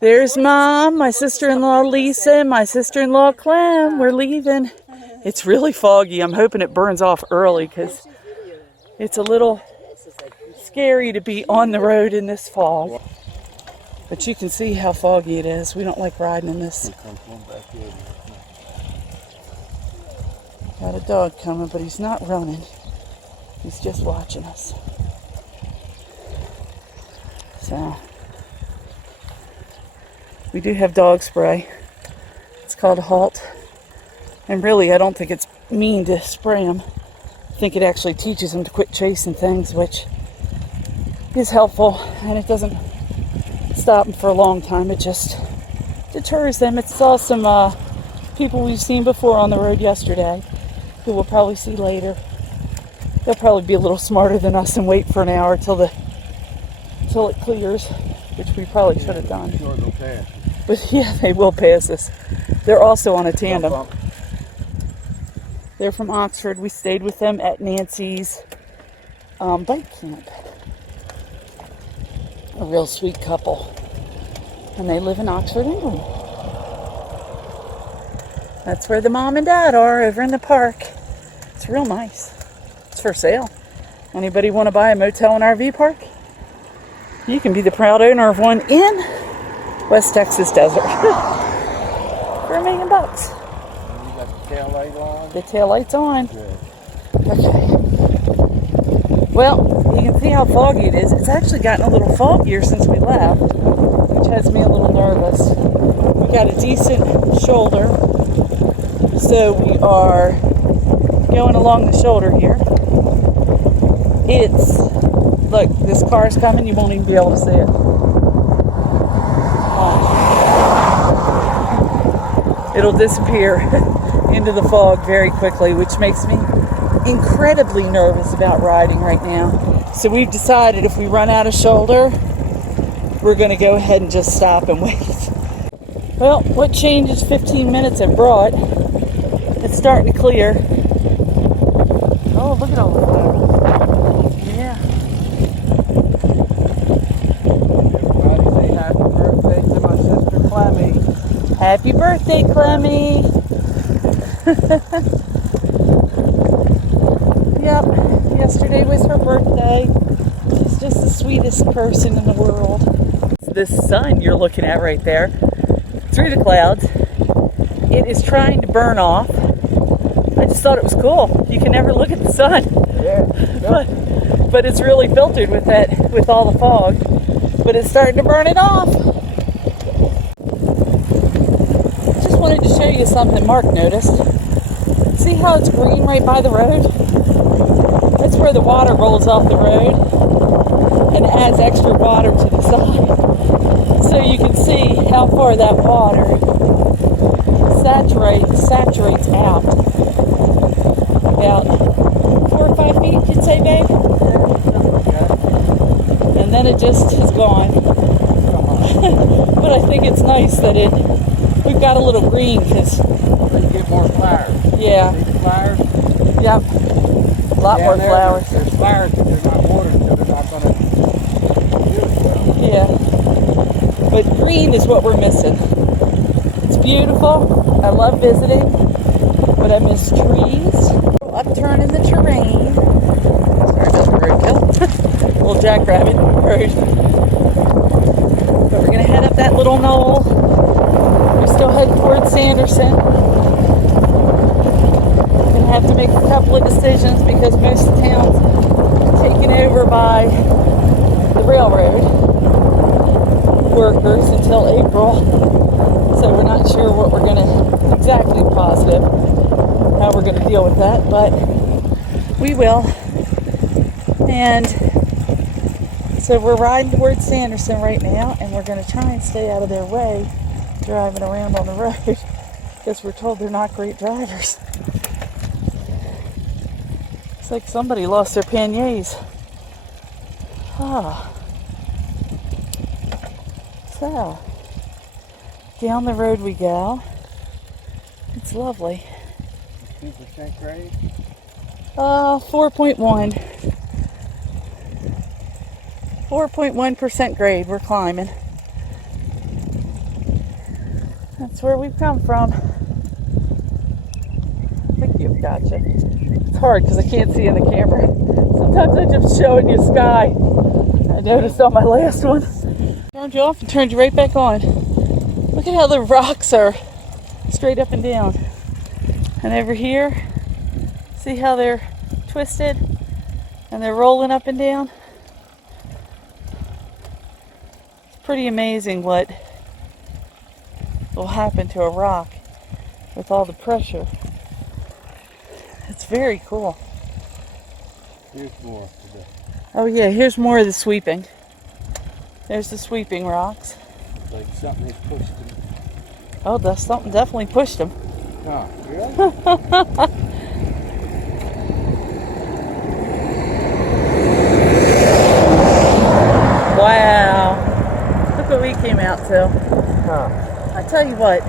There's Mom, my sister-in-law Lisa, and my sister-in-law Clem. We're leaving. It's really foggy. I'm hoping it burns off early because it's a little scary to be on the road in this fog. But you can see how foggy it is. We don't like riding in this. Got a dog coming, but he's not running. He's just watching us. So, we do have dog spray. It's called Halt. And really, I don't think it's mean to spray them. I think it actually teaches them to quit chasing things, which is helpful. And it doesn't stop them for a long time. It just deters them. It saw some people we've seen before on the road yesterday, who we'll probably see later. They'll probably be a little smarter than us and wait for an hour till it clears, which we probably should have done. Sure they'll pass. But yeah, they will pass us. They're also on a tandem. They're from Oxford. We stayed with them at Nancy's bike camp. A real sweet couple. And they live in Oxford, England. That's where the mom and dad are, over in the park. It's real nice. It's for sale. Anybody want to buy a motel and RV park? You can be the proud owner of one in West Texas desert for $1 million. You got the tail light on? The tail light's on. Good. Okay. Well, you can see how foggy it is. It's actually gotten a little foggier since we left, which has me a little nervous. We got a decent shoulder, so we are going along the shoulder here. Look, this car's coming, you won't even be able to see it. It'll disappear into the fog very quickly, which makes me incredibly nervous about riding right now. So we've decided if we run out of shoulder, we're going to go ahead and just stop and wait. Well, what changes 15 minutes have brought, it's starting to clear. Oh, look at all the fog. Yeah. Everybody say happy birthday to my sister Clemmy. Happy birthday, Clemmy. Yep, yesterday was her birthday. She's just the sweetest person in the world. This sun you're looking at right there, through the clouds, it is trying to burn off. I just thought it was cool. You can never look at the sun. Yeah. But it's really filtered with all the fog. But it's starting to burn it off. Just wanted to show you something Mark noticed. See how it's green right by the road? That's where the water rolls off the road and adds extra water to the side. So you can see how far that water saturates out. About 4 or 5 feet, you'd say, babe? And then it just is gone. But I think it's nice that we've got a little green because You get more flowers. Yeah. See the flowers? Yep. A lot more flowers. There's flowers, but they're not watered, so they're not going to do it well. Yeah. But green is what we're missing. It's beautiful. I love visiting, but I miss trees. Upturn in the terrain. Sorry about the roadkill. Little jackrabbit road. But we're going to head up that little knoll. We're still heading towards Sanderson. We're going to have to make a couple of decisions because most of the town's taken over by the railroad workers until April. So we're not sure what we're going to, exactly positive, how we're going to deal with that, but we will. And so we're riding towards Sanderson right now, and we're going to try and stay out of their way driving around on the road because we're told they're not great drivers. It's like somebody lost their panniers. So, down the road we go. It's lovely. 2% grade? 4.1. 4.1% grade. We're climbing. That's where we've come from. I think you've gotcha. It's hard because I can't see in the camera. Sometimes I'm just showing you sky. I noticed on my last one. Turned you off and turned you right back on. Look at how the rocks are straight up and down. And over here, see how they're twisted and they're rolling up and down? It's pretty amazing what will happen to a rock with all the pressure. It's very cool. Here's more. Oh yeah, here's more of the sweeping. There's the sweeping rocks. Like something has pushed them. Oh, that's something definitely pushed them. Oh, really? Wow. Look what we came out to. Huh. I tell you what,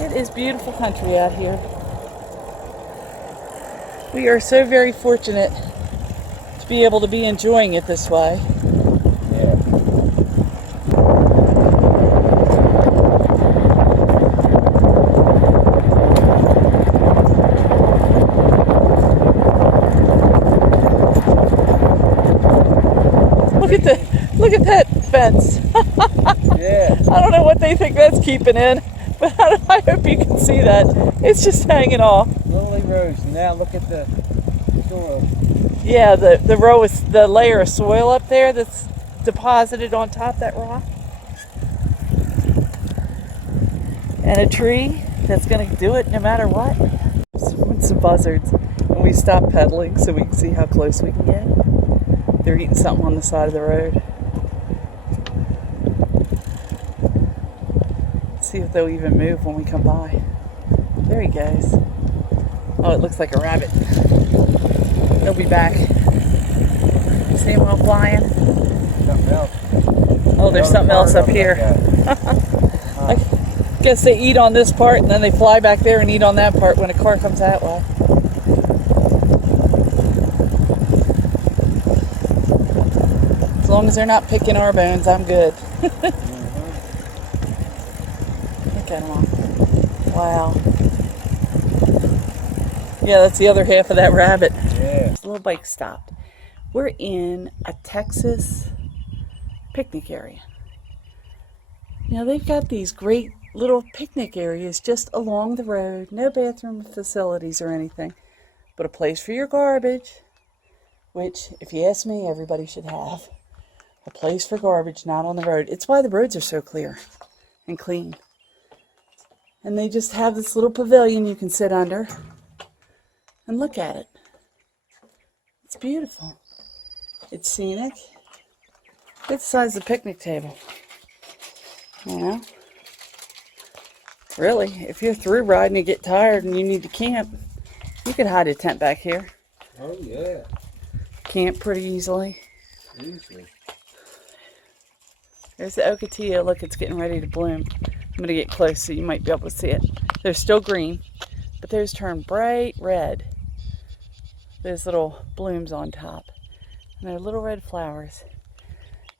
it is beautiful country out here. We are so very fortunate to be able to be enjoying it this way. Yeah. Look at that fence. Yeah. I don't know what they think that's keeping in, but I hope you can see that. It's just hanging off. Lily Rose. Now look at the soil. Yeah, the row is the layer of soil up there that's deposited on top of that rock. And a tree that's going to do it no matter what. Some buzzards. And we stop pedaling so we can see how close we can get. They're eating something on the side of the road. See if they'll even move when we come by. There he goes. Oh, it looks like a rabbit. He'll be back. See him all flying? Something else. Oh, there's something else up here. I guess they eat on this part and then they fly back there and eat on that part when a car comes that way. As long as they're not picking our bones, I'm good. Look at them all. Wow. Yeah, that's the other half of that rabbit. Yeah. This little bike stopped. We're in a Texas picnic area. Now they've got these great little picnic areas just along the road. No bathroom facilities or anything, but a place for your garbage, which, if you ask me, everybody should have. A place for garbage, not on the road. It's why the roads are so clear and clean. And they just have this little pavilion you can sit under and look at it. It's beautiful. It's scenic. Good size of picnic table. You know? Really, if you're through riding and get tired and you need to camp, you could hide a tent back here. Oh, yeah. Camp pretty easily. Easily. There's the Ocotillo. Look, it's getting ready to bloom. I'm going to get close so you might be able to see it. They're still green, but those turn bright red. There's little blooms on top. And they're little red flowers.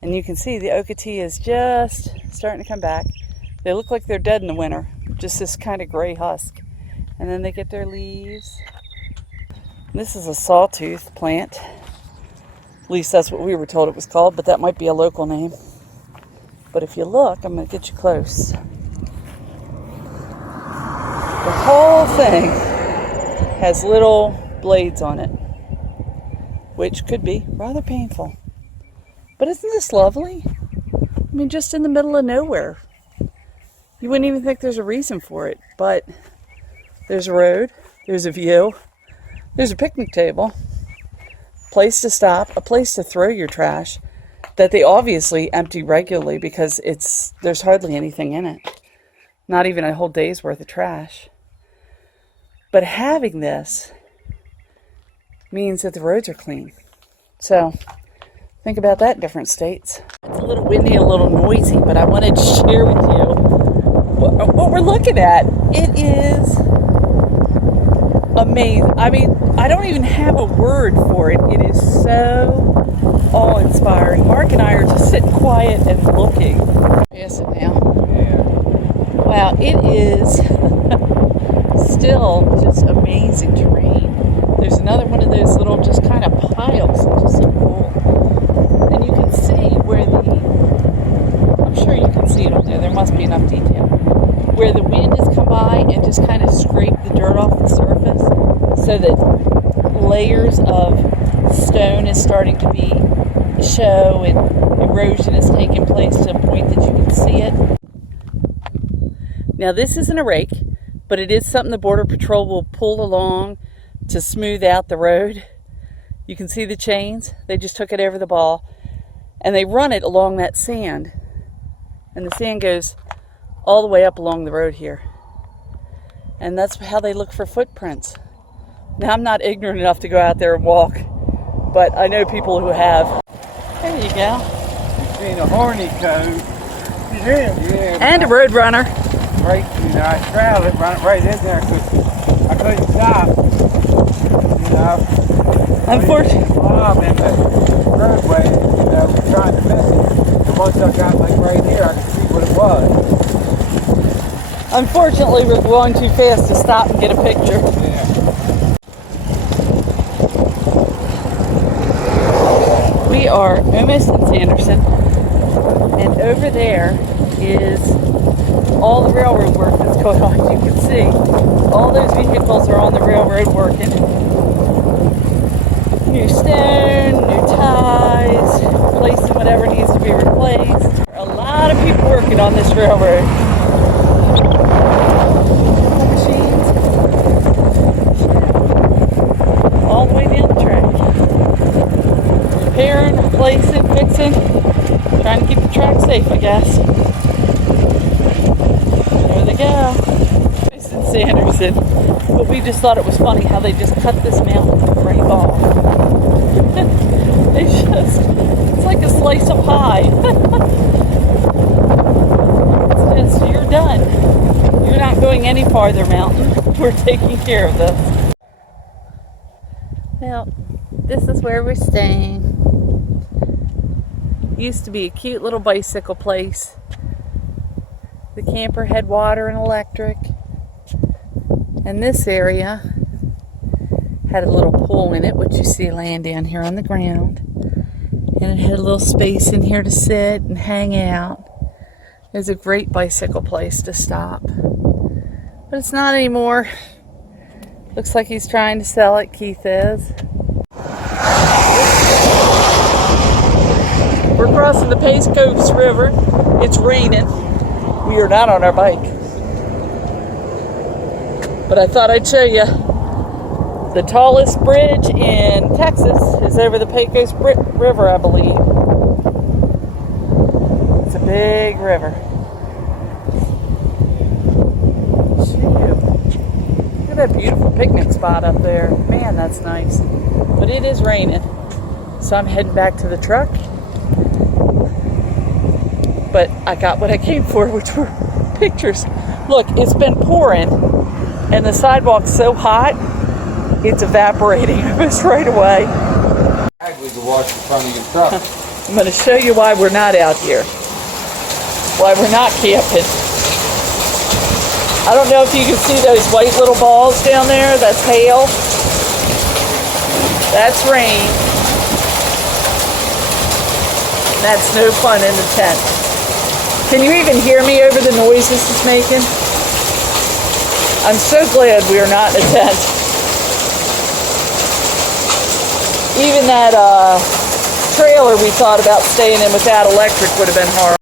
And you can see the Ocotillo is just starting to come back. They look like they're dead in the winter. Just this kind of gray husk. And then they get their leaves. This is a sawtooth plant. At least that's what we were told it was called, but that might be a local name. But if you look, I'm going to get you close. The whole thing has little blades on it, which could be rather painful. But isn't this lovely? I mean, just in the middle of nowhere. You wouldn't even think there's a reason for it, but there's a road, there's a view, there's a picnic table, place to stop, a place to throw your trash that they obviously empty regularly because there's hardly anything in it. Not even a whole day's worth of trash. But having this means that the roads are clean. So think about that in different states. It's a little windy and a little noisy, but I wanted to share with you what we're looking at. It is amazing. I mean, I don't even have a word for it. It is so awe-inspiring. Mark and I are just sitting quiet and looking. Yes, it now. Yeah. Wow, it is still just amazing terrain. There's another one of those little just kind of piles. It's just so cool. And you can see where I'm sure you can see it on there. There must be enough detail. Where the wind has come by and just kind of scraped the dirt off the surface so that layers of stone is starting to show and erosion is taking place to a point that you can see it. Now this isn't a rake, but it is something the Border Patrol will pull along to smooth out the road. You can see the chains. They just took it over the ball and they run it along that sand. And the sand goes all the way up along the road here. And that's how they look for footprints. Now I'm not ignorant enough to go out there and walk, but I know people who have. There you go. You've seen a horny coat. Yeah. And a road runner. Right, I straddled it, run it right in there because I couldn't stop. Unfortunately. I'm in the roadway, trying to miss it. And once I got like right here, I could see what it was. Unfortunately, we're going too fast to stop and get a picture. Yeah. We are almost in Sanderson, and over there is all the railroad work that's going on. You can see all those vehicles are on the railroad working. New stone, new ties, replacing whatever needs to be replaced. There are a lot of people working on this railroad. Machines all the way down the track. Repairing, replacing, fixing, trying to keep the track safe, I guess. There they go. It's in Sanderson. But we just thought it was funny how they just cut this mountain right off. It's like a slice of pie. It's just, you're done. You're not going any farther, mountain. We're taking care of this. Now, this is where we're staying. Used to be a cute little bicycle place. The camper had water and electric. And this area had a little pool in it, which you see laying down here on the ground. And it had a little space in here to sit and hang out. It was a great bicycle place to stop. But it's not anymore. Looks like he's trying to sell it, Keith is. We're crossing the Pace Coast River. It's raining. We are not on our bike. But I thought I'd show you. The tallest bridge in Texas is over the Pecos River, I believe. It's a big river. Look at that beautiful picnic spot up there. Man, that's nice. But it is raining. So I'm heading back to the truck. But I got what I came for, which were pictures. Look, it's been pouring. And the sidewalk's so hot, it's evaporating almost right away. Actually, to wash the front of your truck. I'm going to show you why we're not out here. Why we're not camping. I don't know if you can see those white little balls down there. That's hail. That's rain. That's no fun in the tent. Can you even hear me over the noises it's making? I'm so glad we are not in a tent. Even that trailer we thought about staying in without electric would have been hard.